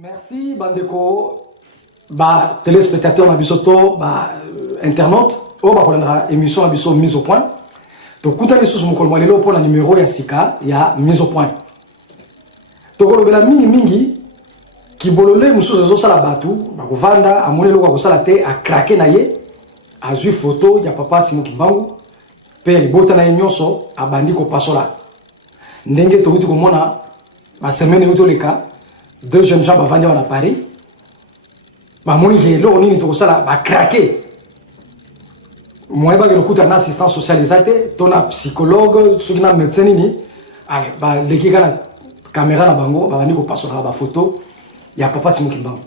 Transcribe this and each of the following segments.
Merci bandeko ba téléspectateurs na bisoto ba internautes o ba kolanda émission na biso mise au point to kutani susu mukolo lelo pour la numéro ya sika ya mise au point to kolobela mingi ki bolole mususu zo sala batu ba kovanda amone loko ko sala te a craquer na ye a zui photo ya papa Simon Kimbangu pe libota na nyonso abandi ko pasola ndenge to uti ko mona ba semaine uti leka deux jeunes gens bavandi à Paris bamoni ke lo nini to sala ba craquer moi ba ke kuta na assistance sociale exacte tona psychologue sukina médecin nini allez ba leki kana caméra na bango bavandi ko pasola ba photo ya papa Simon Kimbangu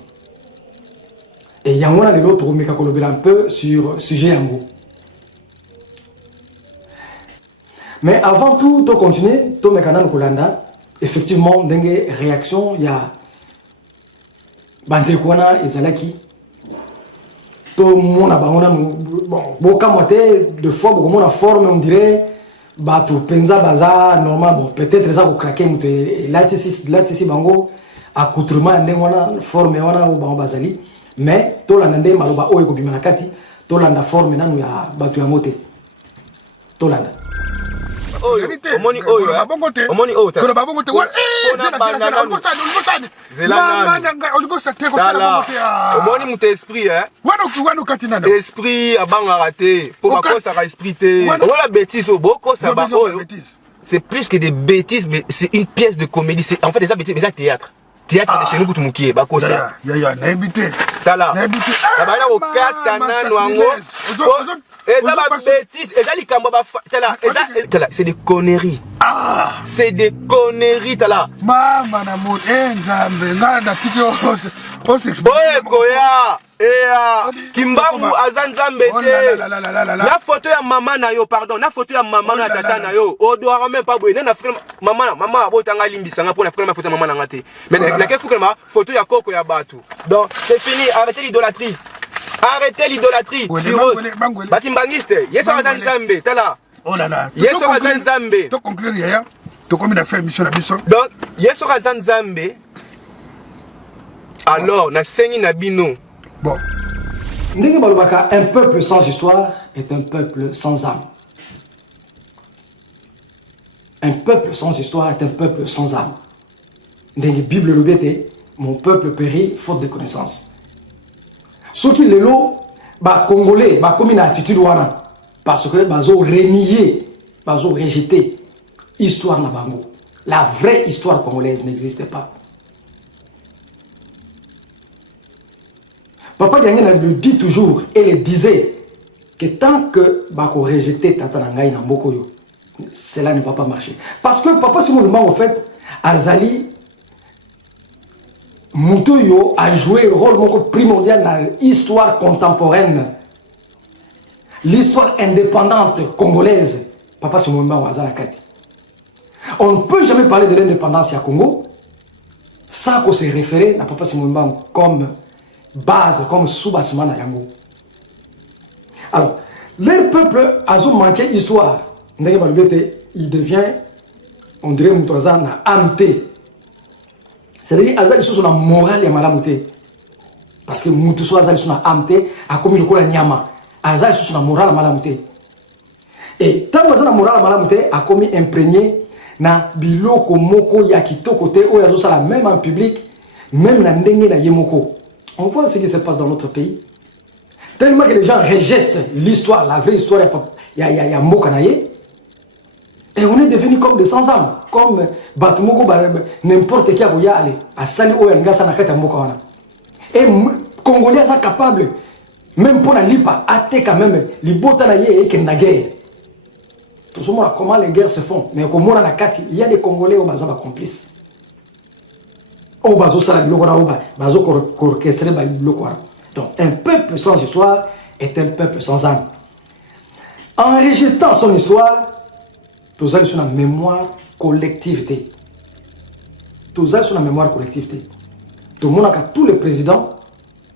et yangona lelo to meka kolobela un peu sur sujet yango. Mais avant tout, to continuer, to mekana kolanda, effectivement, dengue réaction, il y a bandekwana ezalaki. To mona bangona bon, boka moté de fois beaucoup mona forme on dirait bato penza baza normal bon peut-être ça ko craquer muté là tisi bango accoutrement ndengona forme wana o bango bazali mais to la ndé maloba oyo ko bimana kati to landa forme nanu ya bato ya moté to landa oyo omoni oyo omoni oyo kuna babongo te omoni mutu esprit wanu kati nana esprit abangaka te po bakosaka esprit te ola bêtise bokosa ba oyo c'est plus que des bêtises mais c'est une pièce de comédie c'est en fait des bêtises des théâtre de chez nous kutu mukie bakosa ya na ebité tala abana okata nanu ango eza ba bêtises eza likambo ba tala eza c'est des conneries c'est des conneries tala mama na mo nzambe ngana tikyo boye koya Kimbangu azanzambe te na photo ya maman na yo pardon na photo ya maman na tata na yo o doit même pas boye na frère maman abotanga limbisanga pour na frère ma photo ya maman na ngate mais na ke frère ma photo ya koko ya batu donc c'est fini arrêtez l'idolâtrie Cyrus bakimbangiste yeso azanzambe tala oh là là yeso azanzambe to conclure ya to comme na fait mission na biso donc yeso azanzambe alors na sengi na bino bon. Ndenge balobaka, un peuple sans histoire est un peuple sans âme. Un peuple sans histoire est un peuple sans âme. Ndenge Bible lobete, mon peuple périt faute de connaissance. Ceux qui le ba congolais, ba comme une attitude wana parce que bazo renier, bazo rejeter histoire na bango. La vraie histoire congolaise n'existe pas. Papa Diangena le dit toujours et le disait que tant que Bako rejetait Tata Nangaï na Mokoyo, cela ne va pas marcher. Parce que Papa Simon Kimbangu en fait, Azali Moutoyo a joué un rôle primordial dans l'histoire contemporaine, l'histoire indépendante congolaise. Papa Simon Kimbangu Azala Kati. On ne peut jamais parler de l'indépendance à Congo sans qu'on se réfère à Papa Simon Kimbangu comme base comme sous-bassement na yango. Alors, leur peuple a manqué histoire. Il devient, on dirait, na amté. C'est-à-dire, azali sous la morale et malamouté. Parce que Moutousou azali sous la amté a commis le coup la nyama. Azali sous la morale et malamouté. Et tant que la morale et malamouté a commis imprégné na biloko moko ya kito côté ou yazo sala même en public, même na ndenge na yemoko. On voit ce qui se passe dans notre pays. Tellement que les gens rejettent l'histoire, la vraie histoire, il y a Mokanaye. Et on est devenu comme des sans-âme. Comme Batumoko, n'importe qui a voulu aller. À Sali Oyenga, Sanakata Mokawana. Et Congolais sont capables, même pour la lipa, à quand même, les botanaye et Kenagé. Tout ce monde, comment les guerres se font. Mais comme on a la carte, il y a des Congolais au Bazaba complices. Donc un peuple sans histoire est un peuple sans âme. En rejetant son histoire, tu as une mémoire collective. Tous sur la mémoire collective. Tout le monde a tous les présidents,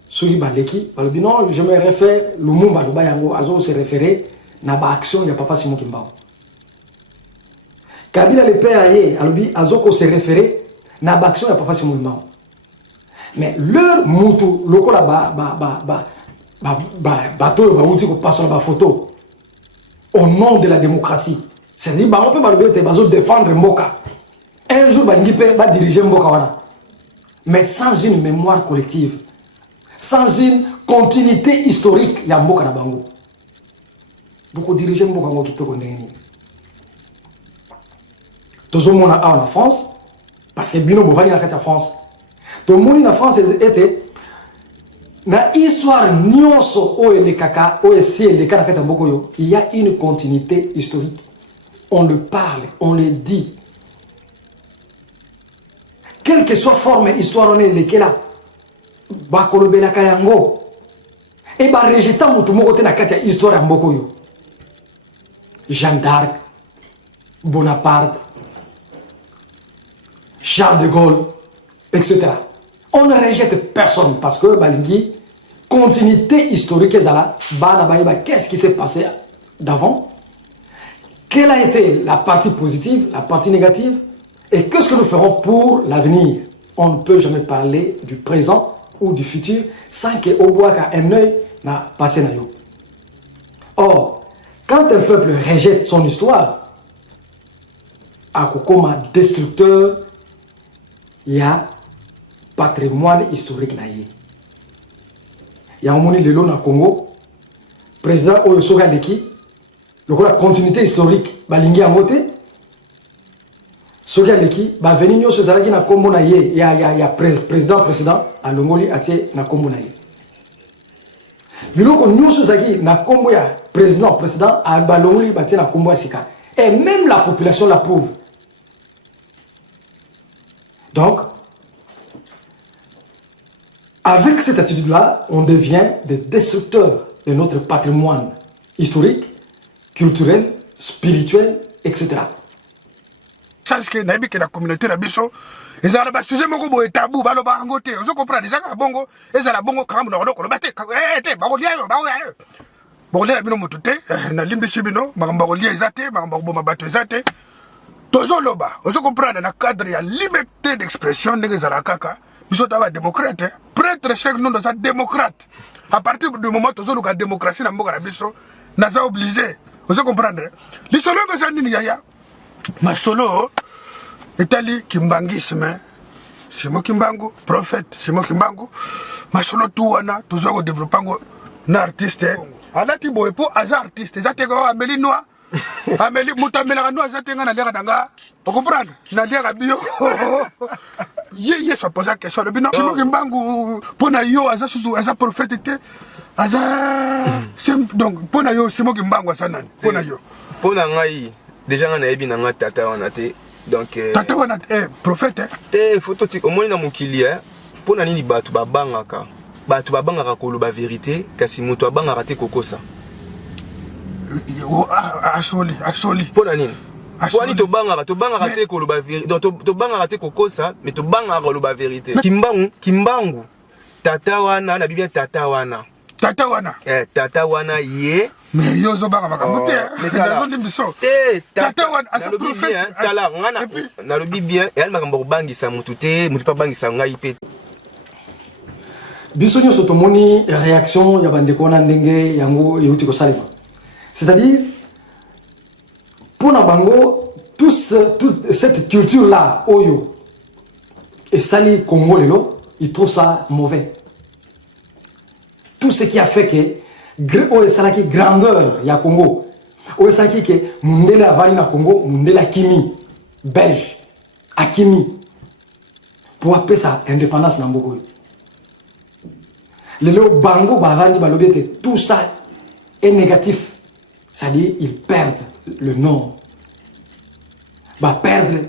celui Baleki, non, je me réfère, le Mumba, le Bayango, Azo se référer, n'a pas action, il n'y a pas Simon Kimbao. Kabila le père aye, alobi, Azo se référer, n'a pas action, il n'y a pas Simon Kimbao. Mais leur moutou, le kola bateau, baouti ko passe la photo, au nom de la démocratie. C'est-à-dire, on peut défendre Mboka. Un jour, Balingi va diriger Mboka wana. Mais sans une mémoire collective, sans une continuité historique, il y a Mboka na bango. Beaucoup de dirigeants Mboka qui te connaissent. Tout le monde en France, parce que Bino Bovani en France. Tout le monde en France était na histoire nyonso o le kaka o esi le kaka na Mboka yo, il y a une continuité historique. On le parle, on le dit. Quelle que soit forme histoire on est lequel ba kolobela kayango et ba rejeter mutu moko te na kati ya histoire ya mboko yo. Jeanne d'Arc, Bonaparte, Charles de Gaulle, etc. On ne rejette personne parce que balingi continuité historique ezala ba na ba qu'est-ce qui s'est passé d'avant, quelle a été la partie positive, la partie négative. Et qu'est-ce que nous ferons pour l'avenir? On ne peut jamais parler du présent ou du futur sans qu'au bois un œil n'a passé na yo. Or, quand un peuple rejette son histoire, à comme destructeur, il y a patrimoine historique na ye. Il y a un moni lelo na Congo, président Oyo Soga Leki, la continuité historique, balingi a moté. Soki Leki, ba veni nyo sezalaki na kombo na ye, ya président à Longoli atie na kombo na ye. Biloko nyo sezalaki na kombo ya président à Balongoli batie na kombo ya sika. Et même la population l'approuve. Donc, avec cette attitude-là, on devient des destructeurs de notre patrimoine historique, culturel, spirituel, etc. Parce que la communauté na biso ezala ba sujet moko boye tabou baloba ngo te ozo comprendre ezaka bongo ezala bongo karamu na kodoko lobate te bakolia yo bakolia bino mutu te na limbisi bino makambo bakolia ezate makambo boma bato ezate tozo loba ozo comprendre na cadre ya liberté d'expression ndenge ezala kaka biso taba démocrate prêtre chef nous dans démocrate à partir du moment tozo luka démocratie na mboka na biso naza obligé ozo comprendre lisolo ngeza nini yaya Masolo, Italie, Kimbangisme, Simo Kimbangu, prophète, Simo Kimbangu, Masolo Touana, toujours au développement d'un artiste. Alati Boepo, Aza artiste, Zatego, Amélie Noa, Amélie Moutamela, Zatenga, Nadia, vous comprenez? Nadia Bio, se pose la question. Le bilan, Simo Kimbangu, Ponayo, Aza prophète, Aza. Donc, Ponayo, Simo Kimbangu, Azanan, Ponayo. Ponangai. Déjà on a eu bien tata wana te donc tata wana prophète te photo tik au moins na mokili pour nani batu babangaka koloba vérité kasi moto abangaka te kokosa asoli pour nani Wani to bangaka te koloba vérité donc to bangaka te kokosa mais to bangaka koloba vérité kimbangu tata wana na bibia tata wana tata wana ye mais yo zo banga makambo te na zo biso tata wana asa prophète tala ngana na lobi bien et makambo bangisa mutu te mutu pa bangisa ngai pe biso nyo sotomoni réaction ya bandeko na ndenge yango euti ko salema. C'est-à-dire pour na bango toute cette culture là oyo et sali Congo lelo, ils trouvent ça mauvais. Tout ce qui a fait que o esalaki grandeur ya Congo o esalaki que mundele avani na Congo mundele akimi belge akimi pour appeler ça indépendance na mboko lelo bango bavandi balobi que tout ça est négatif, c'est-à-dire ils perdent le nom perdre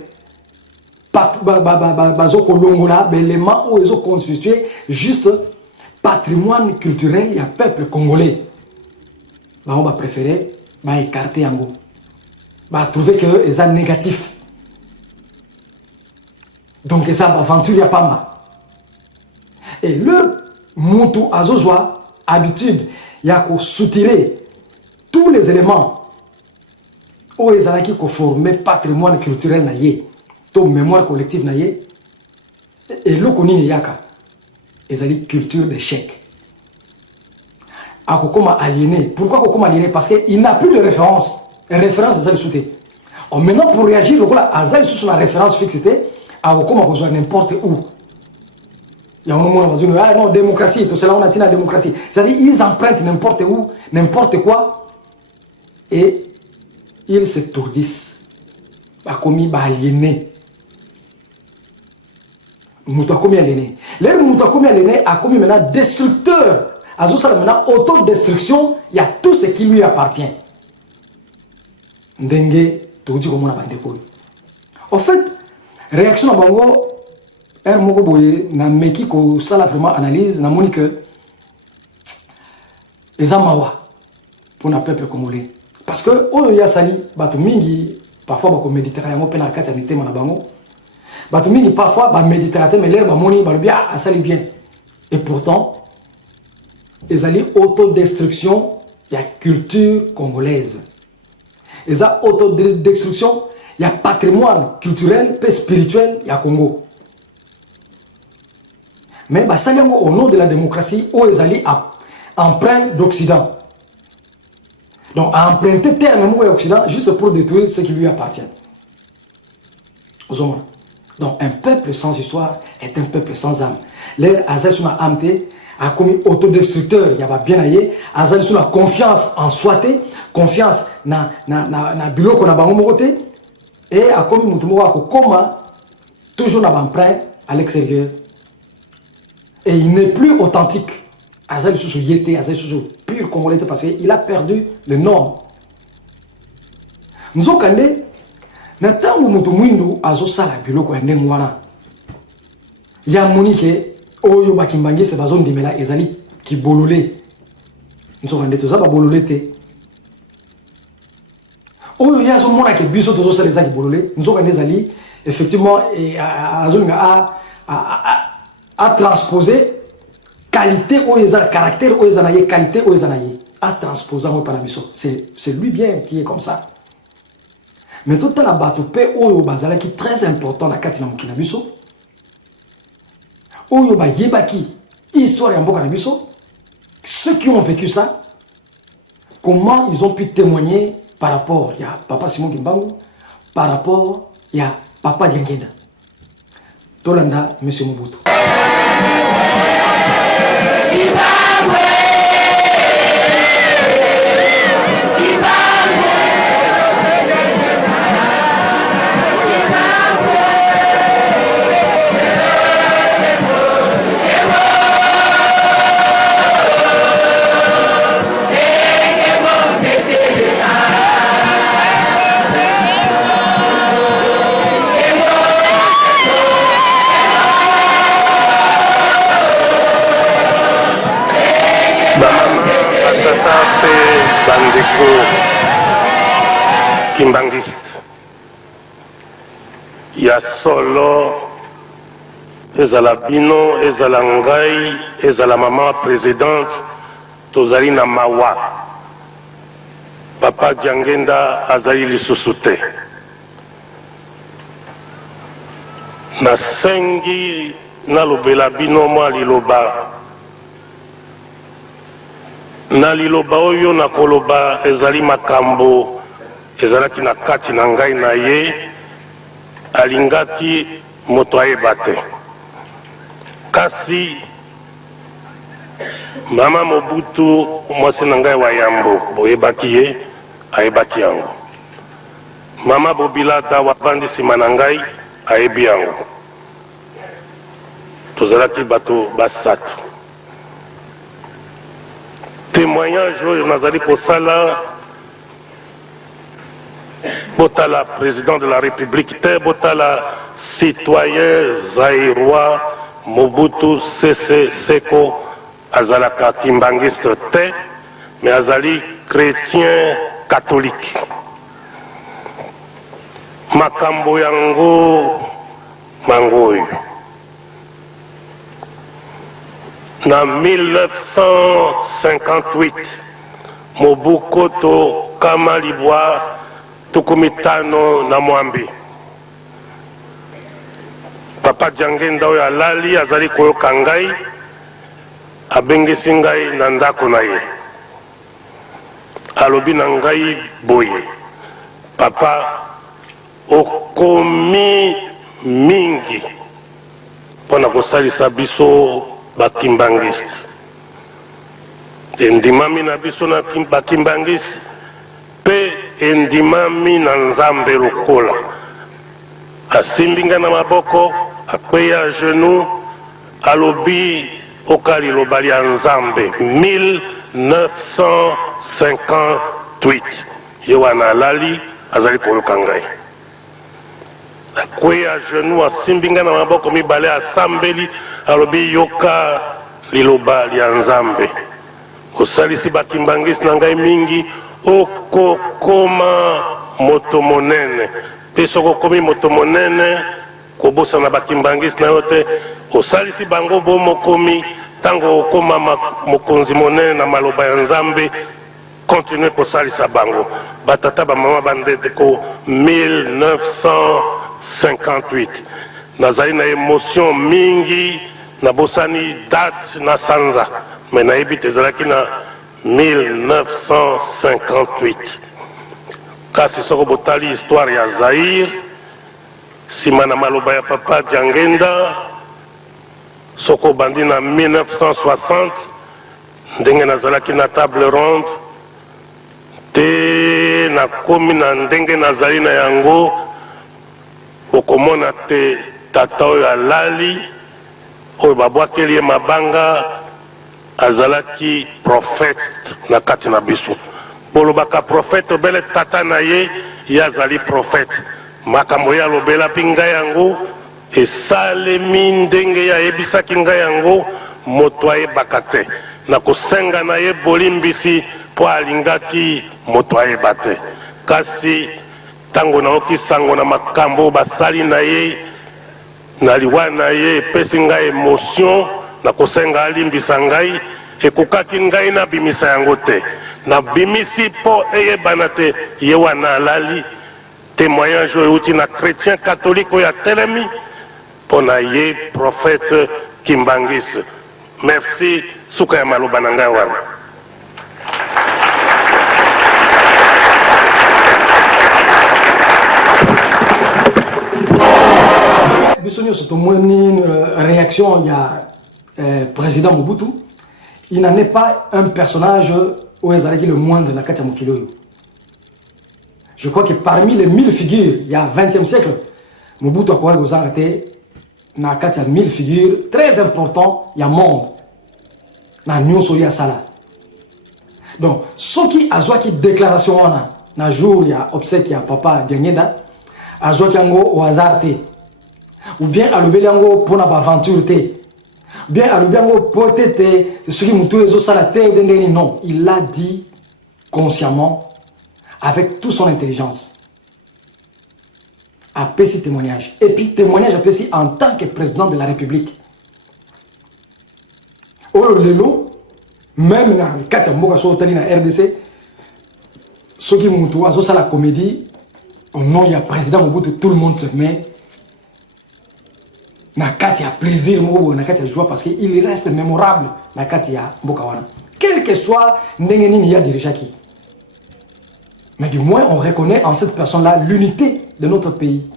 bazo kolongola belément ou ils ont constitué juste patrimoine culturel, il y a peuple congolais. On va préférer écarter Yango. Trouver que c'est négatif. Donc ça aventure ya pamba. Et leur mutu azozwa habitude ya ko soutirer tous les éléments où ils allaient qui former patrimoine culturel na ye, to mémoire collective na ye. Et le koni yaka, ils allaient culture d'échec. A kokoma aliéné. Pourquoi kokoma aliéné? Parce qu'il n'a plus de référence. Référence azali souté. Maintenant pour réagir, le kola azali sur la référence fixe c'était a kokoma kozwa n'importe où. Il y a un moment où on a non démocratie, tout cela on a dit la démocratie. C'est-à-dire ils empruntent n'importe où, n'importe quoi et ils se tourdissent. Ba komi ba aliéné. Moutakomi aliéné. L'air moutakomi aliéné a commis maintenant destructeur. Azosala maintenant autodestruction, il y a tout ce qui lui appartient. Ndenge, tu dis comment on a bandeko. En fait, réaction à Bango, er moko boye na meki ko sala vraiment analyse na moni que eza mawa pour na peuple congolais. Parce que oyo ya sali bato mingi parfois ba ko méditerranéen yango pe na kati ya mitema na bango. Bato mingi parfois ba méditerranéen mais l'air ba moni ba le bien asali bien. Et pourtant ils allaient autodestruction, il y a culture congolaise. Ils ont autodestruction, il y a patrimoine culturel et spirituel, il y a Congo. Mais bah, ça, au nom de la démocratie, où ils allaient emprunter d'Occident. Donc, à emprunter terre même d'Occident juste pour détruire ce qui lui appartient. Donc, un peuple sans histoire est un peuple sans âme. L'air azal sur ma âme a commis autodestructeur, il y a bien aillé, azal sur la confiance en soi, confiance na bilo qu'on a bangomoté, et a commis mutumoa ko koma toujours na emprunt à l'extérieur. Et il n'est plus authentique. Azal sur yété, azal sur pur congolais parce qu'il a perdu le nom. Nous avons dit, natango mutumwindu azosala bilo ko ndengwana. Ya monique oyo bakimbangi se bazon dimela ezali ki bololé. Nous avons dit tout ça ba bololé te. Oyo ya zo mona ke biso tozo sala ezali bololé. Nous avons dit ezali effectivement azolinga a transposer qualité oyo ezala caractère oyo ezala ye qualité oyo ezala ye a transposer mo pana biso. C'est lui bien qui est comme ça. Mais tout la bato pe oyo bazala qui très important na kati na mokina biso. Oyo ba yebaki histoire ya mboka na biso, ceux qui ont vécu ça, comment ils ont pu témoigner par rapport à Papa Simon Kimbangu, par rapport à Papa Diangenda. Tolanda, M. Mobutu. Bandeko kimbangiste ya solo ezala bino ezala ngai ezala maman présidente tozali na mawa Papa Diangenda azali lisusu te nasengi nalobela bino mwa liloba na liloba oyo na koloba ezali makambo ezalaki na kati na ngai na ye alingaki moto ayeba te kasi mama Mobutu mwasi na ngai wa yambo boyebaki ye ayebaki yango mama Bobilata wapandi nsima na ngai ayebi yango tozalaki bato basatu témoignage oyo nazali kosala botala président de la république te botala citoyen zaïrois Mobutu Sese Seko azalaka kimbangiste te mais azali chrétien catholique makambo yango mangoyo. Na 1958 Mobuko to kama libwa tukumitano na mwambi. Papa Jangenda oyo alali azali koyoka ngai abengisi ngai na ndako na ye. Alobi na ngai boye, papa okomi mingi pona kosalisa biso bakimbangiste. Endimami na biso na bakimbangiste pe endimami na nzambe lokola. Asimbi ngai na maboko, akweya à genoux, alobi okali lobali ya nzambe 1958 ye wana alali azali koyoka ngai. Akweya à genoux, asimbi ngai na maboko mibale, asambeli alobi yoka liloba ya nzambe. Osalisi bakimbangisi na ngai mingi, okokoma moto monene. Pe soko komi moto monene kobosa na bakimbangisi na yo te, osalisi bango bomo komi tango okoma mokonzi monene na maloba ya nzambe, continue kosalisa bango. Batata bamama bandete ko 1958 nazali na émotion mingi, nabosani date na sanza, me nayebi te ezalaki na 1958. Kasi soko botali histoire ya Zaire, sima na maloba ya papa Jangenda, soko bandi na 1960, ndenge nazalaki na table ronde, te na komi na ndenge nazali na yango, okomona te tata oyo alali, oyo babwakeli ye mabanga, azalaki prophète na kati na biso. Bolobaka prophète obele tata na ye, ye azali prophète. Makambo ye alobelaki ngai yango, esalemi ndenge ye ayebisaki ngai yango, moto ayebaka te. Na kosenga na ye bolimbisi po alingaki moto ayeba te. Kasi tango naoki sango na makambo basali na ye, na liwa na ye epesi ngai émotion, na kosenga alimbisa ngai, ekokaki ngai na bimisa yango te. Na bimisi po eyebana te ye wana alali. Témoignage outi na chrétien catholique oyo atelemi po na ye prophète Kimbangis. Merci suka ya maloba na ngai wana. Bisogno sottomoni une réaction, il y a président Mobutu. Il n'en est pas un personnage où il est le moindre na kati ya mokili. Je crois que parmi les 1000 figures, il y a 20e siècle, Mobutu a quoi na kati ya 1000 figures très important, il y a monde. Na nyonso ya sala. Donc, ce qui a joué qui déclaration na jour il y a obsèque ya papa Jangenda, a joué qui ango au hasard te. Ou bien à l'obéliango pour na aventure te. Bien à l'obéliango pour te ce qui moutou ezo sala te non, il l'a dit consciemment avec toute son intelligence. A ce témoignage. Et puis témoignage a fait en tant que président de la République. Oh lelo, même dans le cas de la RDC, ceux qui m'ont trouvé à la comédie, au nom il y a président Mobutu, tout le monde se met. Nakati a plaisir, nakati a joie parce qu'il reste mémorable. Nakati a Mbokawana. Quel que soit Nengeni Nia Dirishaki. Mais du moins, on reconnaît en cette personne-là l'unité de notre pays.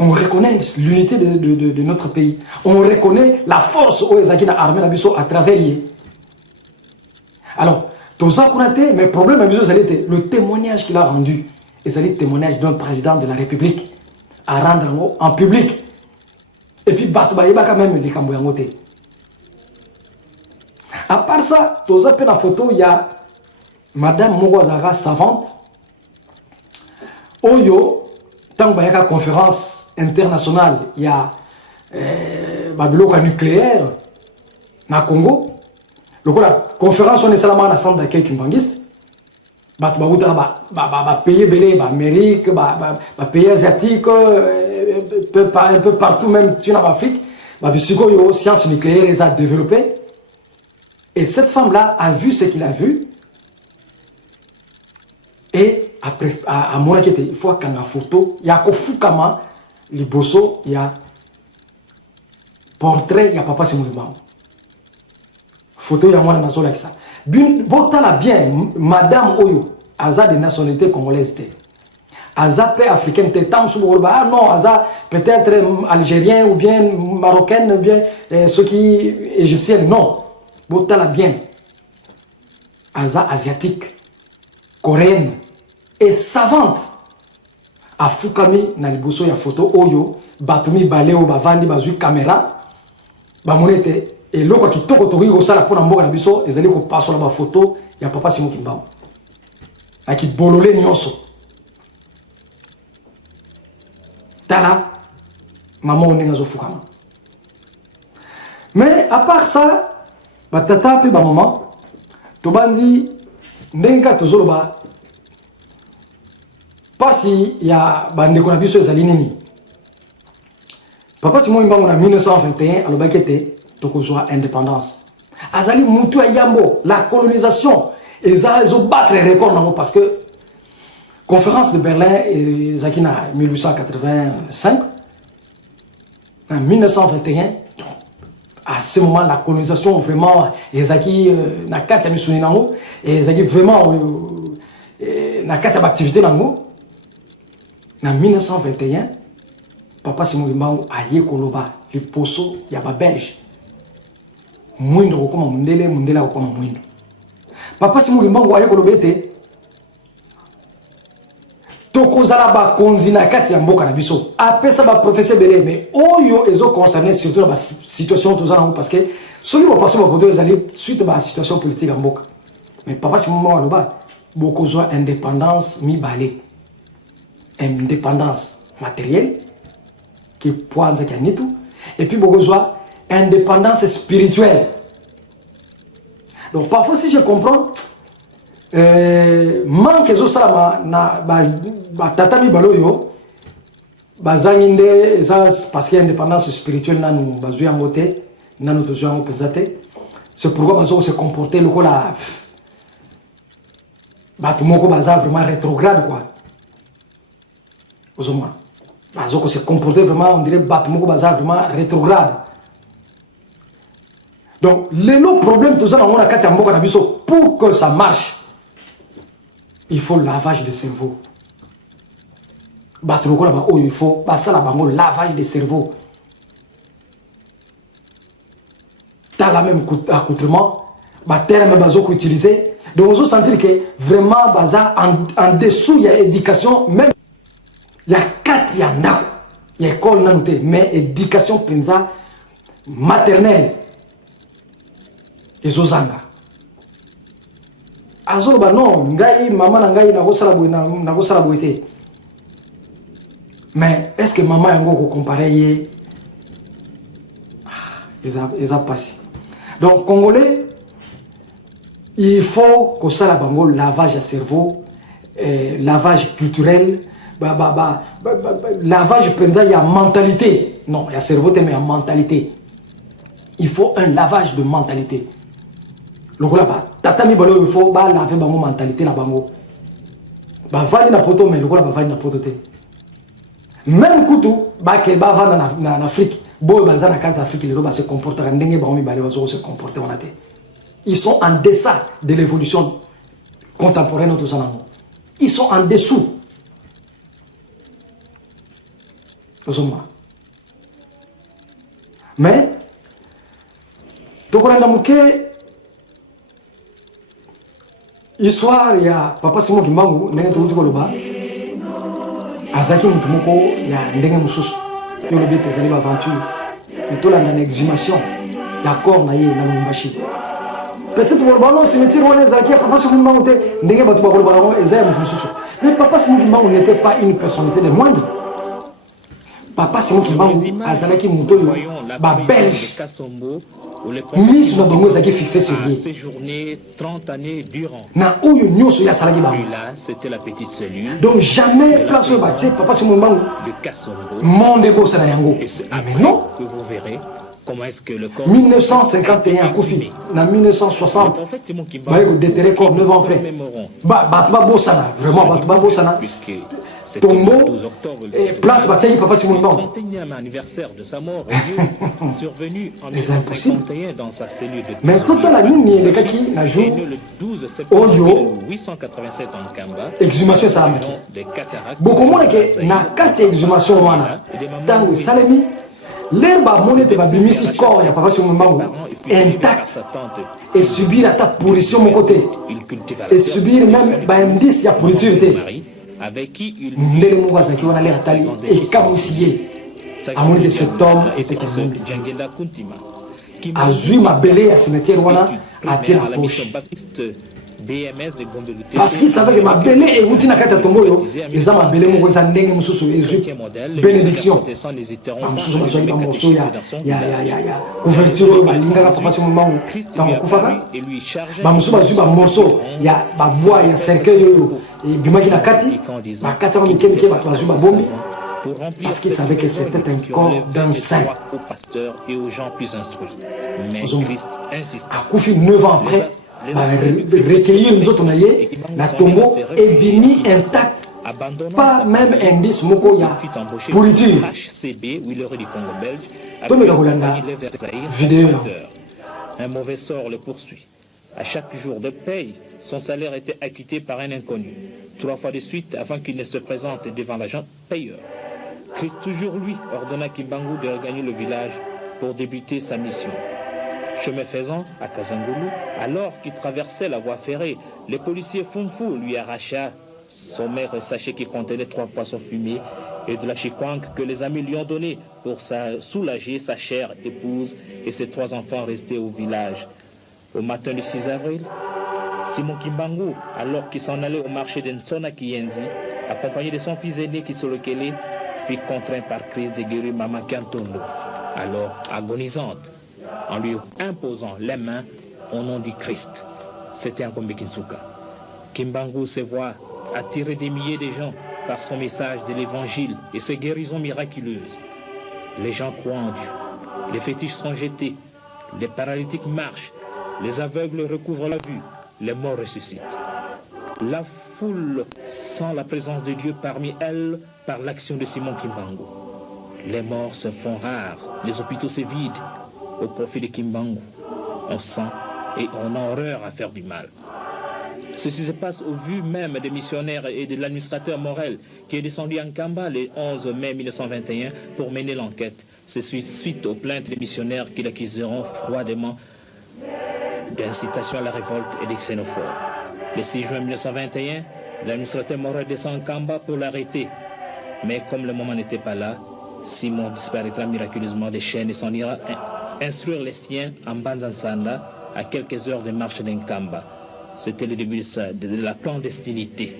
On reconnaît l'unité de notre pays. On reconnaît la force où ils ont armé à travers lui. Alors, tout ça qu'on a été, mais le problème, c'est le témoignage qu'il a rendu. Et c'est le témoignage d'un président de la République à rendre en public. Et puis, Batoubaïba quand même, les Cambouyangote. À part ça, tout ça, la photo, il y a Madame Mogwazara savante. Oyo, tant qu'il y a une conférence internationale, il y a Babyloka nucléaire na Congo. La conférence on est seulement à la centre d'accueil kimbangiste. Bah payer belé, bah Amérique, bah pays asiatique, un peu partout, même en Afrique, la science nucléaire les a développées. Et cette femme-là a vu ce qu'il a vu. Et après, à mon avis, il faut qu'on a photo. Il y a Kofukama, les bosso, il y a portrait, il y a papa Simouimbangu. Photo, il y a moi dans la ça. Bon, bien, madame Oyo, Aza de nationalité congolaise. Aza paix africaine, ah non, Aza peut-être algérien ou bien marocaine ou bien ceux qui égyptiennes. Non. Bon, bien. Aza asiatique, coréenne et savante. A Fukami, na liboso ya photo Oyo, Batumi Baleo, Bavandi, Bazui caméra, Bamonete. Et là, quand tu as au sala pour n'amboka na biso, ils allaient passer la photo, il y a papa Simon Kimbangu. Qui bololé nyonso. Tala, maman on est dans Fukama. Mais à part ça, ba tata pe ba maman, to bandi ndenga tozolo ba pasi ya bande ko na biso ezali nini. Papa Simon Kimbangu en 1921 à l'obakete tokozwa indépendance. Azali mutu yambo la colonisation et ça ils ont battre les records parce que conférence de Berlin et Zakina 1885 en 1921 à ce moment la colonisation vraiment ezaki na kati ya misuni nango et ezaki vraiment na kati ya activité nango en 1921 papa Simon Kimbangu aye koloba les poso ya ba belge mwindo kokoma mundele mundela kokoma mwindo papa Simon Kimbangu aye kolobete tokozala ba konzi na kati ya mboka na biso apesa ba professeur belé mais oyo ezo concerné surtout la situation tozala parce que soki ba passer ba poto ezali suite ba situation politique en mboka mais papa Simon Kimbangu aloba bokozwa indépendance mibale indépendance matérielle qui poinze qui anitu et puis bokozwa indépendance spirituelle. Donc parfois si je comprends manque ezo salama na ba tatami baloyo bazanginde ça parce qu'il y a indépendance spirituelle nanu bazu yango te nanu tozu yango pensate c'est pourquoi bazo se comporter le kola batu moko baza vraiment rétrograde quoi ozoma bazo se comporter vraiment on dirait batu moko baza vraiment rétrograde. Donc, les problèmes, tout ça, pour que ça marche, il faut lavage de cerveau. Il faut lavage de cerveau. Tu as la même accoutrement, terme utilisé. Donc, on se sentir que vraiment, en dessous, il y a éducation, même il y a 4 il y a école, mais éducation maternelle. Et Zozanga. Azolo ba non, ngai maman na ngai na gosala boité. Mais est-ce que maman yango ko comparer ils a passé. Donc congolais il faut que ça la bango lavage à cerveau, lavage culturel, lavage penza il y a mentalité. Non, il y a cerveau mais il y a mentalité. Il faut un lavage de mentalité. Le là tatami balo il faut laver bango mentalité na bango. Ba vali na poto mais le ba vali na poto te. Même kutu ba ke ba vanda na Afrique, bo baza na carte Afrique le ba se comporter ndenge bango mi bale ba se comporter on a te. Ils sont en deçà de l'évolution contemporaine de ça. Ils sont en dessous. Mais tokolanda muke histoire ya papa Simon Kimbangu ndenge to koloba azaki mutu moko ya ndenge mususu yo le bete zali ba aventure et to landa na exhumation ya corps na ye na Lubumbashi peut-être koloba non cimetière on ezaki papa Simon Kimbangu te ndenge batu ba koloba ngo ezaya mutu mususu mais papa Simon Kimbangu n'était pas une personnalité de moindre. Papa Simon Kimbangu azalaki mutu yo ba belge miso na bango ezalaki fixé sur lui séjourné 30 années durant. na oyo nyonso oyo asalaki bango. Et là, c'était la petite cellule Donc jamais place oyo batie papa Simon Mbangu de Kassongo. monde ebosana yango. Et c'est Mais après non, que vous verrez comment est-ce que le corps 1951 akufi na 1960 prophète Simon Kimbangu baye kodéterre corps 9 ans après commémorons bato babosana vraiment bato babosana tombo place batiaki papa Simon Mbangu. 31e anniversaire de sa mort religieuse, survenu en Mais c'est impossible. 1951 dans sa cellule de Mais totala nini elekaki na né jour le 12 septembre Oyo. 1887 en Kamba, exhumation esalamaki. des cataractes. bokomona ke na kati ya exhumation wana ntango esalemi lere bamoni ete babimisi corps ya papa Simon Mbangu intact et subir ata pourrition moko te Il cultiva et subir même baindice ya pourriture te. Marie, avec qui il Mundele moko azalaki wana lere atali ekamwisi ye amoni ke cet homme était un homme de Dieu. Djangenda Kuntima, qui azwi mabele ya cimetière wana atie na à la mission poche baptiste BMS de Gombe Luté. parce qu'il savait que mabele euti na kati ya tombo oyo eza mabele moko eza ndenge mosusu ezwi bénédiction. bamosusu bazwaki bamorceau ya couverture oyo balingaka papa Simon Mbangu ntango akufaka. bamosusu bazwi bamorceau ya babwa ya cercueil oyo ebimaki na kati bakataka mike mike bato bazwi babombi parce qu'il savait que c'était un corps d'un saint. Aux pasteurs et aux gens plus instruits. Mais Ozomba. Christ insiste. akufi 9 ans après barecueillir nzoto na ye na tombo ebimi intact, pas même indice moko ya pourriture. HCB, où il aurait du Congo belge, Tomeka kolanda vidéo. un mauvais sort le poursuit. À chaque jour de paye, son salaire était acquitté par un inconnu, 3 fois de suite avant qu'il ne se présente devant l'agent payeur. Christ, toujours lui, ordonna Kimbangu de regagner le village pour débuter sa mission. Chemin faisant, à Kazangoulou, alors qu'il traversait la voie ferrée, le policier Funfu lui arracha son maigre sachet qui contenait 3 poissons fumés et de la chikwang que les amis lui ont donné pour soulager sa chère épouse et ses 3 enfants restés au village. Au matin du 6 avril, Simon Kimbangu, alors qu'il s'en allait au marché de Nsona Kiyenzi, accompagné de son fils aîné Kisolokele, fut contraint par crise de guérir Maman Kantondo, alors agonisante, en lui imposant les mains au nom du Christ. C'était un Kombe Kinsuka. Kimbangu se voit attirer des milliers de gens par son message de l'évangile et ses guérisons miraculeuses. Les gens croient en Dieu. Les fétiches sont jetés. Les paralytiques marchent. Les aveugles recouvrent la vue. Les morts ressuscitent. La foule sent la présence de Dieu parmi elles par l'action de Simon Kimbangu. Les morts se font rares. Les hôpitaux se vident au profit de Kimbangu. On sent et on a horreur à faire du mal. Ceci se passe au vu même des missionnaires et de l'administrateur Morel qui est descendu en Kamba le 11 mai 1921 pour mener l'enquête. C'est suite aux plaintes des missionnaires qui l'accuseront froidement d'incitation à la révolte et des xénophobes. Le 6 juin 1921, l'administrateur Morel descend en Kamba pour l'arrêter. Mais comme le moment n'était pas là, Simon disparaîtra miraculeusement des chaînes et s'en ira instruire les siens en Banzansanda à quelques heures de marche d'Nkamba. C'était le début de la clandestinité.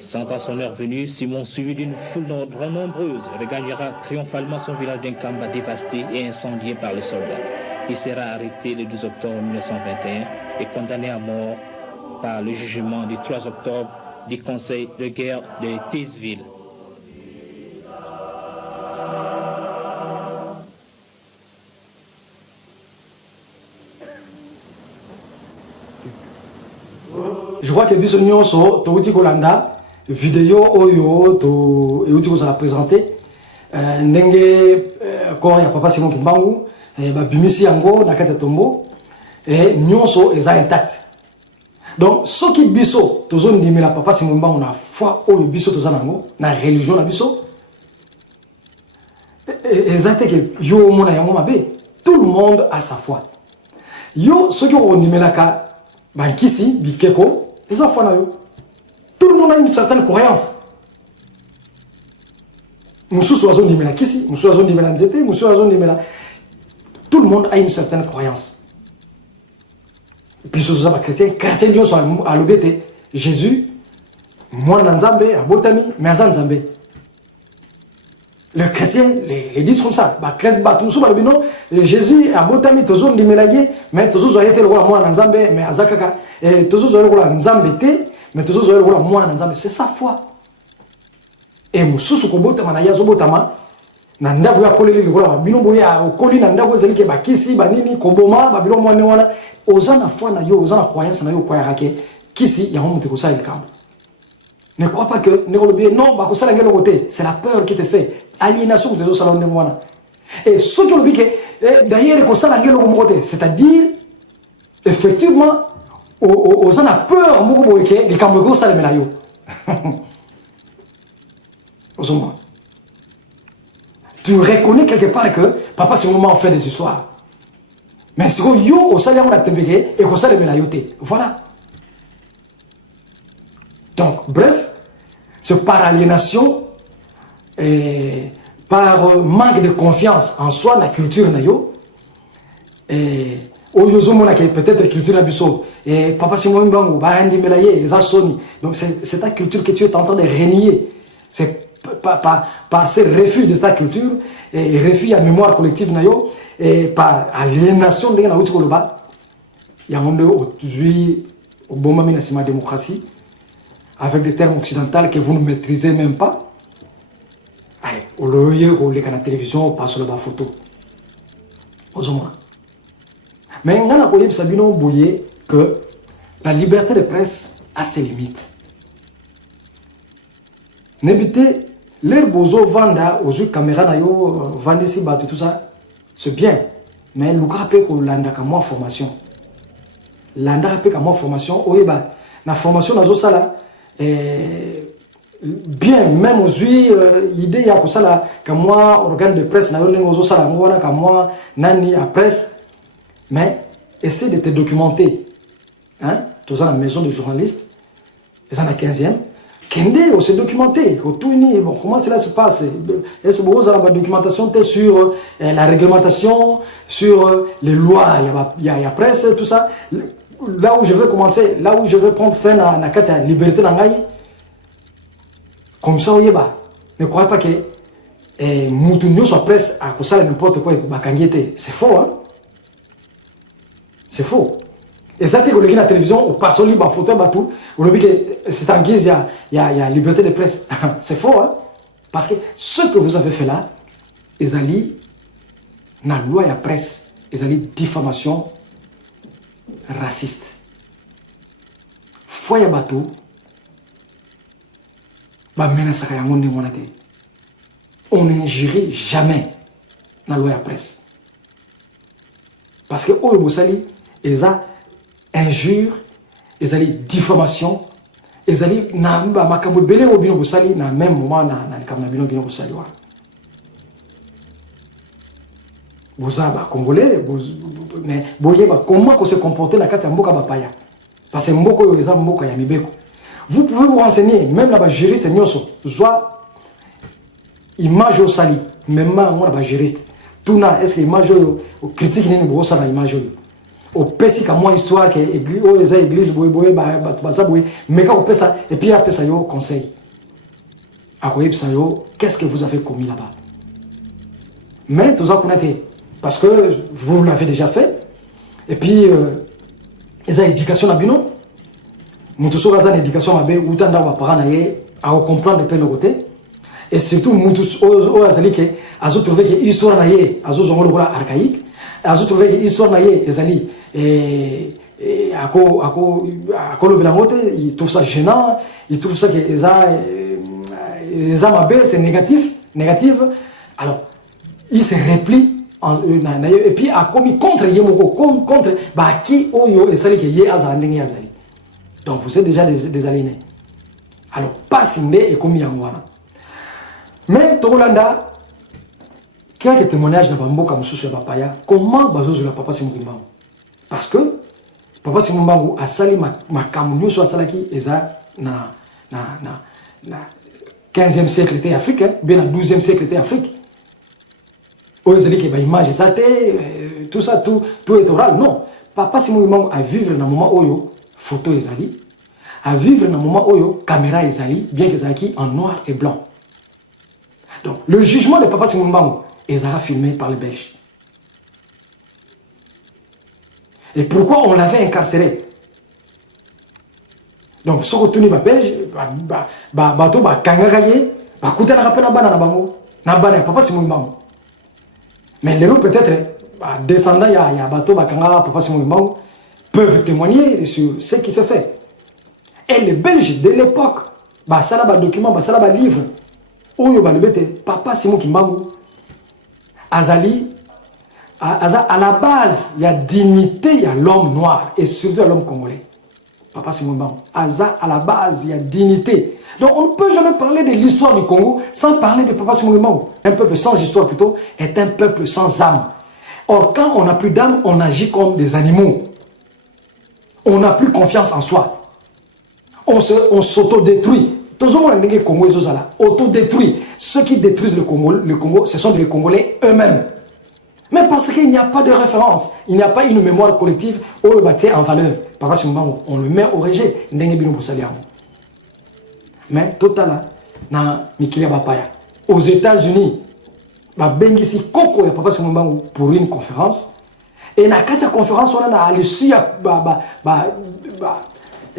Sentant son heure venue, Simon, suivi d'une foule nombreuse, regagnera triomphalement son village d'Nkamba dévasté et incendié par les soldats. Il sera arrêté le 12 octobre 1921 et condamné à mort par le jugement du 3 octobre du Conseil de guerre de Taysville. Je crois que biso nyonso touti kolanda vidéo oyo to euti kozala présenter ndenge corps ya papa Simon Kimbangu babimisi yango na kati ya tombo nyonso eza intact. Donc soki biso tozondimela papa Simon Kimbangu na foi oyo biso toza nango na religion na biso eza te ke yo mona yango mabe. Tout le monde a sa foi. Yo soki okondimelaka bankisi bikeko eza foi na yo. Tout le monde a une certaine croyance. Mususu azondimela kisi, mususu azondimela nzete, mususu azondimela. Tout le monde a une certaine croyance. Puis ce sont les chrétiens, chrétiens qui sont à l'obété. Jésus, moi Nzambe, à Botami, mais à Nzambe. Les chrétiens les disent comme ça. Jésus a botami tozo ndimelage, mais tozo zoyete le roi moi nzambe, mais azakaka, et tozo zoyete le roi nzambe te, mais tozo zoyete le roi moi nzambe. C'est sa foi. Et mususu ko botama na yazo botama, na ndabu ya koleli le roi bino boya okoli na ndabu zelike bakisi banini koboma babilo mwana wana ozana foi na yo, ozana croyance na yo kwa yake kisi ya homo te ko sa il kambo. Ne crois pas que non, c'est la peur qui te fait. Aliénation de salon de moi. Et ce qui le dit que d'ailleurs c'est-à-dire effectivement aux gens a peur les Camerounais ça les mélayo. Tu reconnais quelque part que papa c'est moment on fait des histoires. Mais si yo au salaire on a tembégué et qu'on ça les mélayoté. Voilà. Donc, bref, c'est par aliénation et par manque de confiance en soi, la culture nayo. Et peut-être la culture nabiso. Et papa c'est moi mbango, bahandi melaye, zasoni. Donc c'est ta culture que tu es en train de renier. C'est par ce refus de ta culture et refus à mémoire collective nayo et par aliénation de la koloba. Il y a un monde aujourd'hui au bon moment de la démocratie. Avec des termes occidentaux que vous ne maîtrisez même pas. Allez, au lieu de la télévision, on passe sur la photo. Mais on a dit que la liberté de presse a ses limites. N'ébitez, l'air bozo vanda, aux yeux caméra, vendre ici, tout ça, c'est bien. Mais le gars peut qu'on l'a moins formation. L'anda peut qu'à moins formation, la formation dans ça là. Et bien même aux yeux idée ya ko sala ka moi organe de presse na yone ngozo sala ngona ka moi nani à presse mais essaie de te documenter hein tous la maison de journalistes ils en a 15e kende on se documenter tout ni bon comment cela se passe est-ce que vous avez la documentation sur la réglementation sur les lois il y a presse tout ça. Là où je veux commencer, là où je veux prendre fin à la liberté d'Angaï, comme ça, ne croyez pas que Moutounio soit presse à cause de n'importe quoi, c'est faux, hein? C'est faux. Et ça, tu la télévision, on passe au libre, photo, tout, on dit que c'est en guise, il y a liberté de presse. C'est faux, hein? Parce que ce que vous avez fait là, ils allaient dans la loi à presse, ils allaient diffamation raciste. Foya bateau, on n'injurie jamais dans la loi à presse. Parce que eux, ils ont injure, ils ont diffamation, ils ont même moment vous avez Congolais, mais comment se comporter la carte Mboka Bapaya? Parce que Mboko est Mboka Yamibeko. Vous pouvez vous renseigner, même là-bas, juriste, soit image au sali, même là-bas, juriste. Tout là, est-ce que image au critique n'est pas ça, image au pesi comme moi histoire que l'église, mais quand on fait ça, et puis après ça, yo conseil. Qu'est-ce que vous avez commis là-bas? Mais tout ça, parce que vous l'avez déjà fait. Et puis, ils ont éducation à bino. Nous tous avons éducation à bé ou tant d'avoir parents à comprendre le côté. Et surtout, nous tous avons que azo trouvé que histoire naie, azo zongo archaïque, azo trouvé que histoire naie, ezali et ako le belangote, ils trouvent ça gênant, ils trouvent ça que c'est négatif. Alors, ils se replient. Et puis a commis contre Yemoko, contre Baki Oyo et Sali qui est Azali. Donc vous êtes déjà des aliénés. Alors, pas signé et commis en Wana. Mais Togolanda, quelques témoignages de Bambo comme sur Bapaya, comment Bazo la papa Simouimbango? Parce que papa Simouimbango a sali ma camoufle sur Salaki et ça na 15e siècle était Afrique, bien na 12e siècle était Afrique. Image, tout ça, tout est oral. Non. Papa Simouimbango à vivre dans le moment où photo est ali, à vivre dans le moment où caméra est ali, bien que ça en noir et blanc. Donc, le jugement de Papa Simon Mbangu est filmé par les Belges. Et pourquoi on l'avait incarcéré? Donc, ce que tu es belge, bateau, kangagaye, bakuta na rapena bana na bango, na bana Papa Simon Mbangu. Mais les peut-être, descendants, il y a bateau, kanga Papa Simon Mbangu, peuvent témoigner sur ce qui se fait. Et les Belges de l'époque, ça là, document, ça là, livre, où il y a Papa Simon Mbangu, Azali, à la base, il y a dignité, il y a l'homme noir, et surtout l'homme congolais. Papa Simon Mbangu, à la base, il y a dignité. Donc on ne peut jamais parler de l'histoire du Congo sans parler de Papa Simon Mbangu. Un peuple sans histoire plutôt est un peuple sans âme. Or, quand on n'a plus d'âme, on agit comme des animaux. On n'a plus confiance en soi. On s'autodétruit. Tout le monde est Congo, autodétruit. Ceux qui détruisent le Congo, ce sont les Congolais eux-mêmes. Mais parce qu'il n'y a pas de référence, il n'y a pas une mémoire collective où on bâtit en valeur. Papa Simon, on le met au rejet. Mais total, aux États-Unis, Bengisi Koko et Papa Simon pour une conférence. Et dans cette conférence, on a l'issue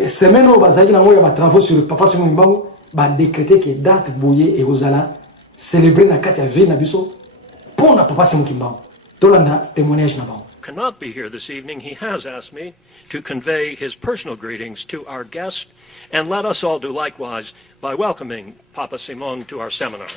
semaine où on a travaux sur Papa Simon Mbangu, décrété que date Boye et Ozala célébrer dans Katia Ville Nabiso pour Papa Simon Mbangu. Cannot be here this evening. He has asked me to convey his personal greetings to our guest, and let us all do likewise by welcoming Papa Simon to our seminar.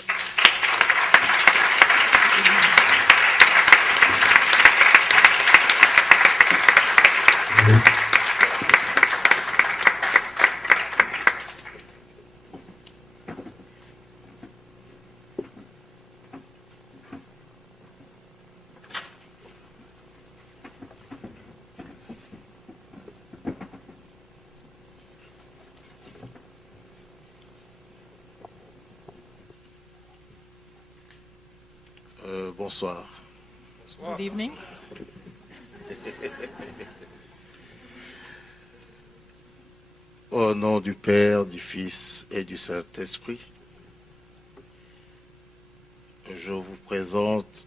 Bonsoir. Good evening. Au nom du Père, du Fils et du Saint-Esprit, je vous présente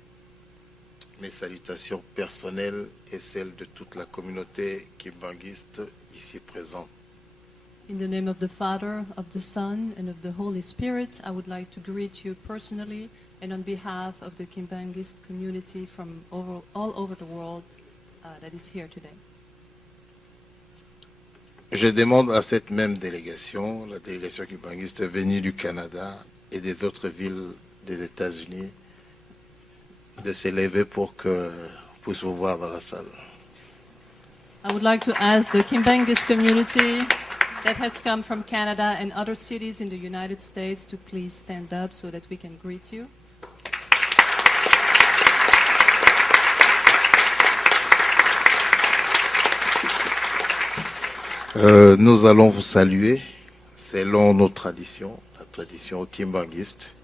mes salutations personnelles et celles de toute la communauté kimbanguiste ici présente. In the name of the Father, of the Son, and of the Holy Spirit, I would like to greet you personally and on behalf of the Kimbangist community from all over the world that is here today. Je demande à cette même délégation, la délégation kimbangiste venue du Canada et des autres villes des États-Unis, de s'élever pour que vous puissiez vous voir dans la salle. I would like to ask the Kimbangist community that has come from Canada and other cities in the United States to please stand up so that we can greet you. Nous allons vous saluer selon nos traditions, la tradition kimbanguiste,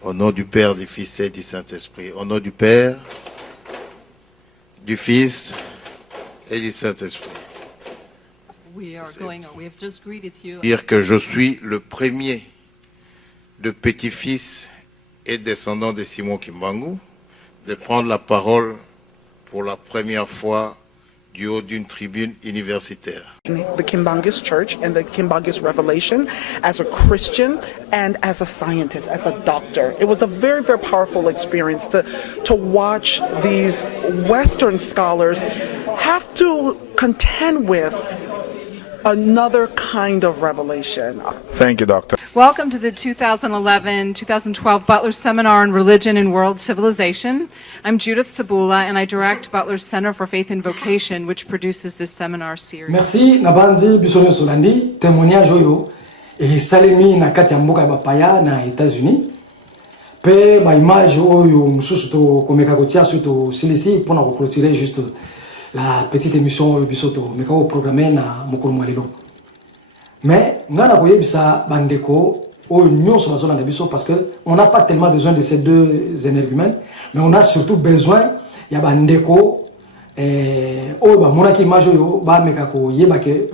au nom du Père, du Fils et du Saint-Esprit. Au nom du Père, du Fils et du Saint-Esprit. We have just greeted you. Dire que je suis le premier de petits-fils et descendants de Simon Kimbangu de prendre la parole pour la première fois du haut d'une tribune universitaire. The Kimbangist Church and the Kimbangist Revelation as a Christian and as a scientist, as a doctor. It was a very, very powerful experience to watch these Western scholars have to contend with another kind of revelation. Thank you, Doctor. Welcome to the 2011-2012 Butler Seminar on Religion and World Civilization. I'm Judith Sabula, and I direct Butler's Center for Faith and Vocation, which produces this seminar series. Merci Nabanzi Bisonio Solandi, témoignage oyo et salemi na kati ya mboka bapaya na États-Unis. Pe ba image oyo mususu to komeka kotia surtout silisi pour na clôturer juste la petite émission bisoto meka ko programmer na mokolo mwalelo. Mais ngana koyebisa bandeko oyo nyonso bazona na biso parce que on n'a pas tellement besoin de ces deux énergumènes, mais on a surtout besoin ya bandeko oyo ba monaki image oyo ba meka ko yeba que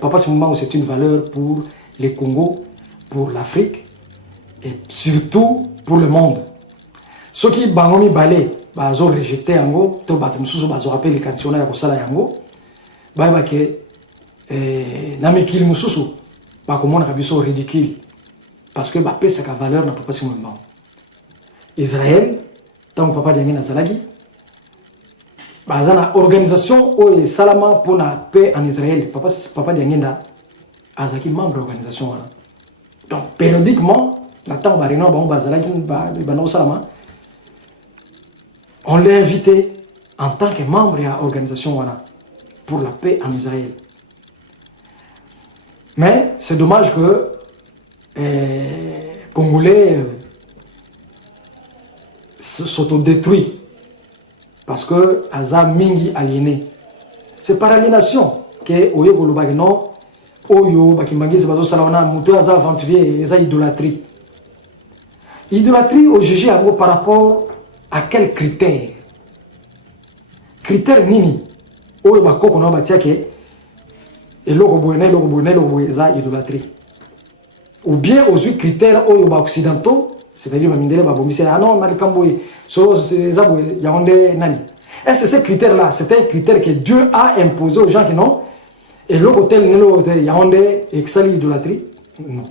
Papa Simon c'est une valeur pour les Congo, pour l'Afrique et surtout pour le monde. Ceux qui bangomi balé, ont rejeté yango, to bato mususu bazo rappelé les cantions ya kosala yango, ba ke na mikili mususu ba komona kabiso ridicule parce que ba pesa ka valeur na papa si mwemba. Israël, tant papa diangé na zalagi, bazana organisation o salama pour la paix en Israël. Papa diangé na azaki membre de l'organisation. Donc périodiquement, na tant ba réunion ba bazalagi ba salama. On l'a invité en tant que membre de l'organisation pour la paix en Israël. Mais c'est dommage que les Congolais s'autodétruisent parce que Aza Mingi aliéné. C'est par aliénation que Oyo Golobagno, Oyo Bakimbangi Bazo Salana, Mouto Aza aventurier, Aza idolâtrie. Idolâtrie au juger par rapport à quels critères? Critères nini? Oyo bakoko na batiake eloko boyena eza idolâtrie. Ou bien aux critères oyo ba occidentaux, c'est-à-dire ba mindele ba bombisi ah non na likamboye solo eza boye yaonde nani. Est-ce que ces critères là, c'est un critère que Dieu a imposé aux gens qui non et l'autre tel nelo yaonde et que ça l'idolâtrie? Non.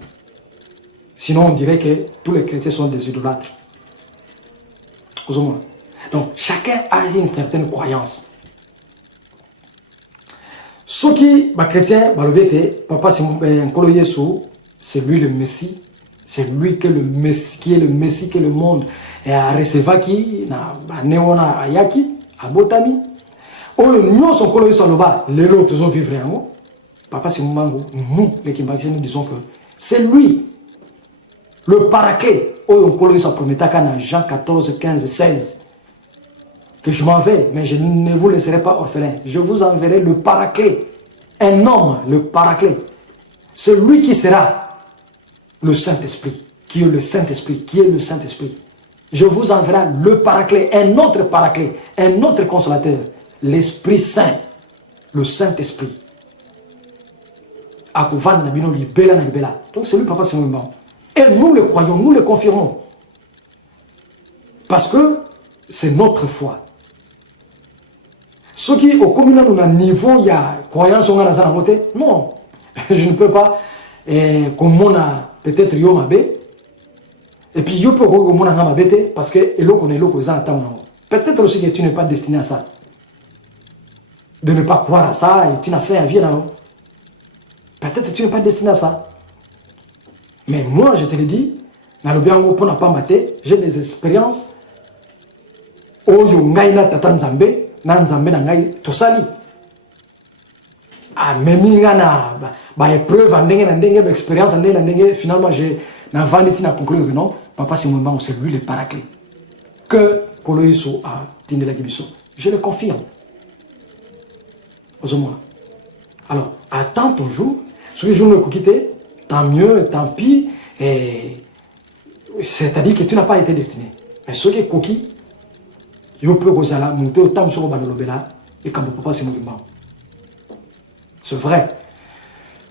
Sinon on dirait que tous les chrétiens sont des idolâtres. Donc, chacun a une certaine croyance. Ceux qui, les chrétiens, papa, c'est lui le Messie. C'est lui qui est le Messie, que le monde a recevé qui, na ayaki, abotami. Nous sommes coloyés sur le bas, les autres ont vivre en haut. Papa, c'est nous, les Kimbangistes, nous disons que c'est lui, le paraclet. On coloyé sur Prométhaka, Jean 14, 15, 16. Que je m'en vais, mais je ne vous laisserai pas orphelin. Je vous enverrai le paraclet. Un homme, le paraclet. Celui qui sera le Saint-Esprit. Qui est le Saint-Esprit. Qui est le Saint-Esprit. Je vous enverrai le paraclet. Un autre consolateur. L'Esprit Saint. Le Saint-Esprit. Donc c'est lui, papa, c'est moi. Et nous le croyons, nous le confirmons. Parce que c'est notre foi. Ceux qui, au communal, nous, à niveau, il y a croyance en la côté. Non, je ne peux pas. Comme on a peut-être yo mabé. Et puis, yo peut comme on a mabé parce que l'eau connaît l'eau qu'ils attendent. Peut-être aussi que tu n'es pas destiné à ça. De ne pas croire à ça et tu n'as fait un vie là. Peut-être que tu n'es pas destiné à ça. Mais moi, je te le dis, dans le bien pour n'a pas maté, j'ai des expériences. Oyo ngai na tata nzambe na nzambe na ngai tosali a meminga na ba épreuve ndenge na ndenge ba expérience ndenge na ndenge finalement j'ai na vanité na conclure que non papa c'est moi c'est lui le paraclet que Koloiso a tindela kibiso je le confirme aux hommes. Alors attends ton jour ce que je ne peux quitter tant mieux tant pis et c'est-à-dire que tu n'as pas été destiné mais ce qui est coquille c'est vrai.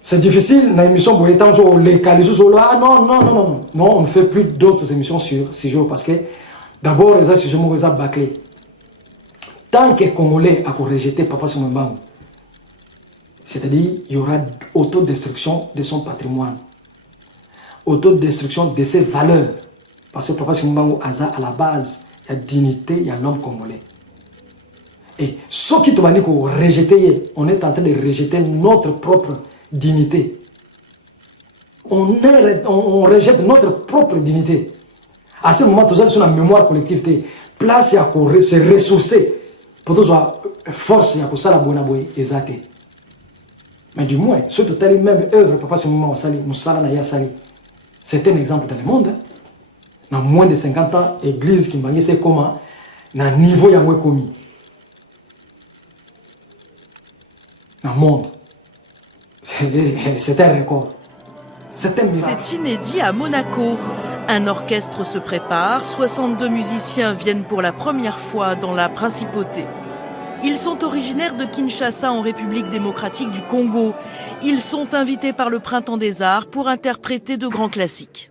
C'est difficile, dans l'émission, ah non, on ne fait plus d'autres émissions sur ce jour parce que d'abord, les sujets sont bâclés. Tant que les Congolais ont rejeté Papa Soumembango, c'est-à-dire il y aura autodestruction de son patrimoine, autodestruction de ses valeurs. Parce que Papa Soumembango a à la base, il y a dignité, il y a l'homme congolais. Et ceux qui t'ont dit qu'on rejetait, on est en train de rejeter notre propre dignité. On rejette notre propre dignité. À ce moment, tout ça, c'est la mémoire collective. Place à se ressourcer. Pour que force à ça la bonne aboye exacte. Mais du moins, ce total même œuvre, papa, ce moment, c'est un exemple dans le monde. Dans moins de 50 ans, l'église qui m'a dit c'est comment, dans le niveau où il y a commis. Dans le monde. C'est un record. C'est un miracle. C'est inédit à Monaco. Un orchestre se prépare, 62 musiciens viennent pour la première fois dans la principauté. Ils sont originaires de Kinshasa en République démocratique du Congo. Ils sont invités par le Printemps des Arts pour interpréter de grands classiques.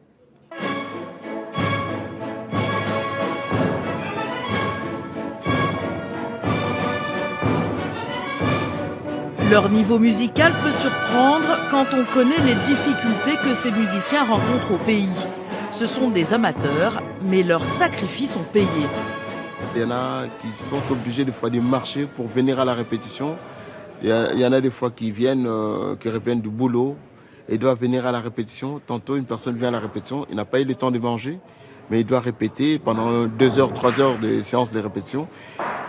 Leur niveau musical peut surprendre quand on connaît les difficultés que ces musiciens rencontrent au pays. Ce sont des amateurs, mais leurs sacrifices sont payés. Il y en a qui sont obligés des fois de marcher pour venir à la répétition. Il y en a des fois qui reviennent du boulot et doivent venir à la répétition. Tantôt, une personne vient à la répétition, il n'a pas eu le temps de manger, mais il doit répéter pendant 2 heures, 3 heures de séance de répétition.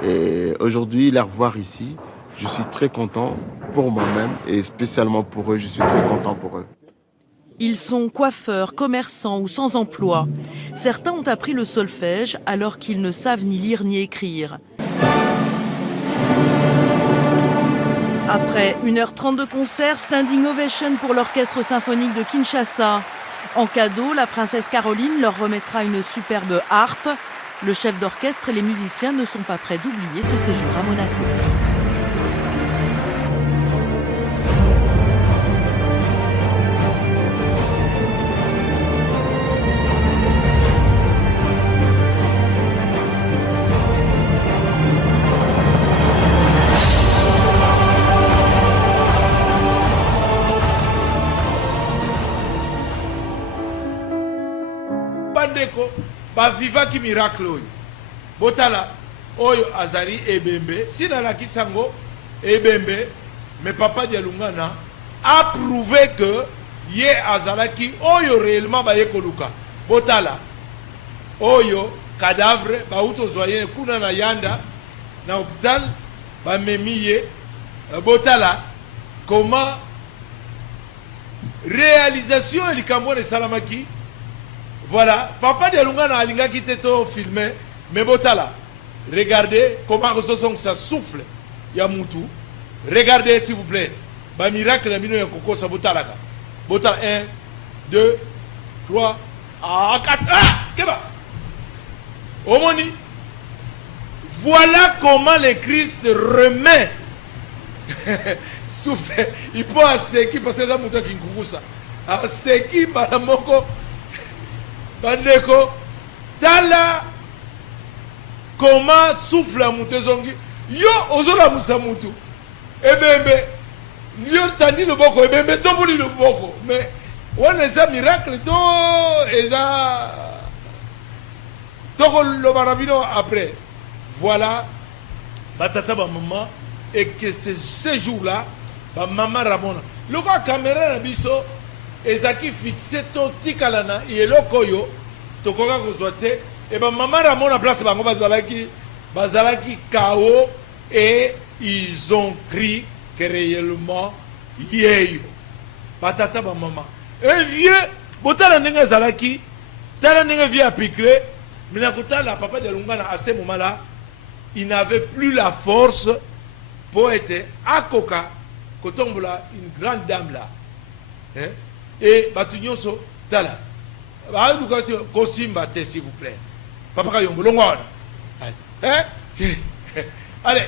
Et aujourd'hui, les revoir ici, je suis très content pour moi-même et spécialement pour eux, je suis très content pour eux. Ils sont coiffeurs, commerçants ou sans emploi. Certains ont appris le solfège alors qu'ils ne savent ni lire ni écrire. Après 1h30 de concert, standing ovation pour l'orchestre symphonique de Kinshasa. En cadeau, la princesse Caroline leur remettra une superbe harpe. Le chef d'orchestre et les musiciens ne sont pas prêts d'oublier ce séjour à Monaco. bandeko bavivaki miracle oyo botala oyo azali ebembe sinalakisi yango ebembe mais papa Dialungana a prouvé que ye azalaki oyo réellement baye koluka botala oyo cadavre bautozwa ye kuna na yanda na hôpital bamemi ye botala comment réalisation elikambo esalamaki. Voilà, papa Dialungana alingaki teto filmé, mais botala. Regardez comment ça souffle Yamutu. Regardez s'il vous plaît. Ba miracle na bino ya koko sa botala ka. Botala 1 2 3 4 keba. Omoni. Voilà comment le Christ remet souffle. Il peut aseki parce que ça muta kinkukusa. Aseki balamoko bandeko tala comment souffle la mutezongi yo ozola musamutu ebembe yo tandi le boko ebembe tomboli le boko mais on est un miracle to eza toko le barabino après voilà batata ba maman et que ce jour là ba maman Ramona le quoi caméra na biso ezaki fixé to tikalana yeloko yo tokoka kozwate et ba maman Ramona place bango bazalaki KO et ils ont cru que réellement yeyo batata ba maman un vieux botala ndenge zalaki tala ndenge vieux apicré minakota la papa de Lungana à ce moment là il n'avait plus la force pour être akoka kotombola une grande dame là hein? Et Batunyonso, tala. Kosimba te, s'il vous plaît. Papa Kayombo, l'ongwa. Hein? Allez.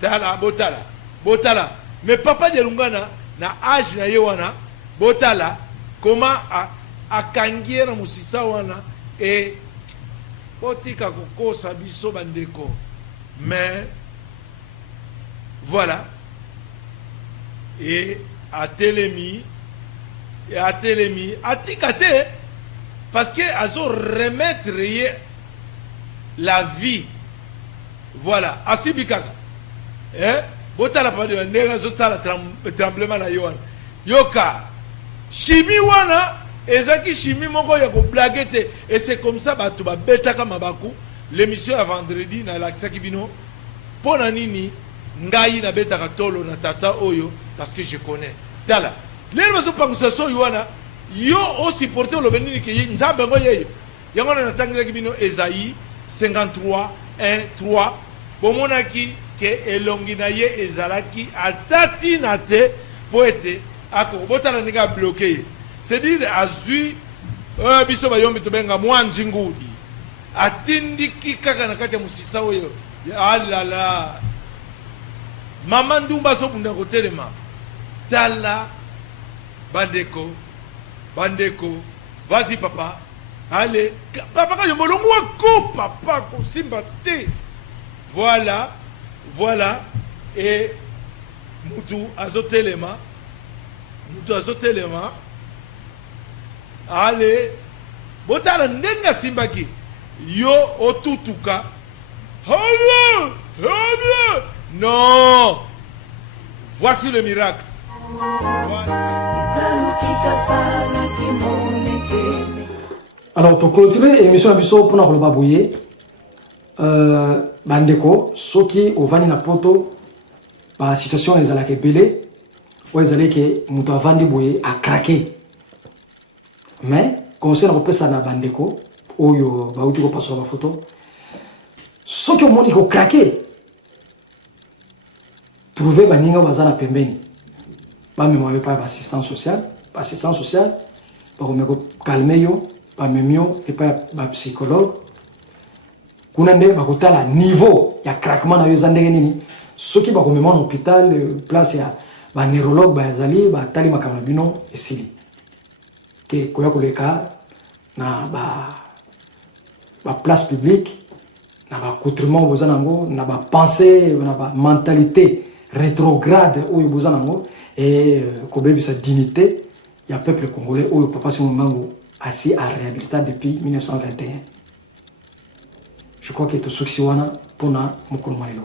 Tala, botala. Botala. Mais papa de Lungana, na âge na yewana, botala, comment a kangier na musisa wana, et botika koko sabiso bandeko. Mais, voilà. Et à Télémi, et à Télémi, à Tikate, parce que azo remettre la vie, voilà, à Sibikaka, hein, botala pas de nega zostala tremblement na yoana, yoka, chimie wana, ezaki chimie moko ya ko blaguete, et c'est comme ça ba tuba betaka mabaku, l'émission à vendredi na laksaki bino, pona nini, ngai na betaka tolo na tata oyo, parce que je connais, tala. Les raisons pour que ce wana yo aussi porté le béni que nzambe ngo yeyo yango na tangela kibino Esaïe 53 1 3 bomonaki ke elongi na ye ezalaki atati na te poete ako botala ninga bloqué c'est dire azui biso bayombi to benga mwanji ngudi atindiki kaka na kati ya musisa oyo alala mama ndumba so bunda ko telema tala bandeko, bandeko, vas-y papa, allez, papa quand je me l'envoie, papa, simba te, voilà, voilà, et mutu azotelema ale botala ndenga simbaki yo otutuka non, voici le miracle. Alors, tu clôturer l'émission pour nous rebaboyer. Bandeko, ceux qui ont vendu la poto, la situation est à la belé, ou est à la que nous avons vendu boyer à craquer. Mais, conseil n'a pas ça na bandeko, ou yo ba uti ko passo la photo. Ceux qui ont dit craquer, trouver baninga bazana pembeni. Ba mémoire pas assistance sociale, ba ko calmer yo, ba memio et pas ba psychologue. Kuna nde ba kotala niveau ya craquement na yo zandenge nini. Ceux qui ba ko memona hôpital place ya ba neurologue ba zali ba tali makama bino esili. Ke koya koleka na ba place publique na ba accoutrement bozanango na ba pensée na ba mentalité rétrograde ou bozanango et kobebi sa dignité ya peuple congolais ou papa Simongo assis à réhabiliter depuis 1921. Je crois que tout ce qui est pour na mukulu malelo.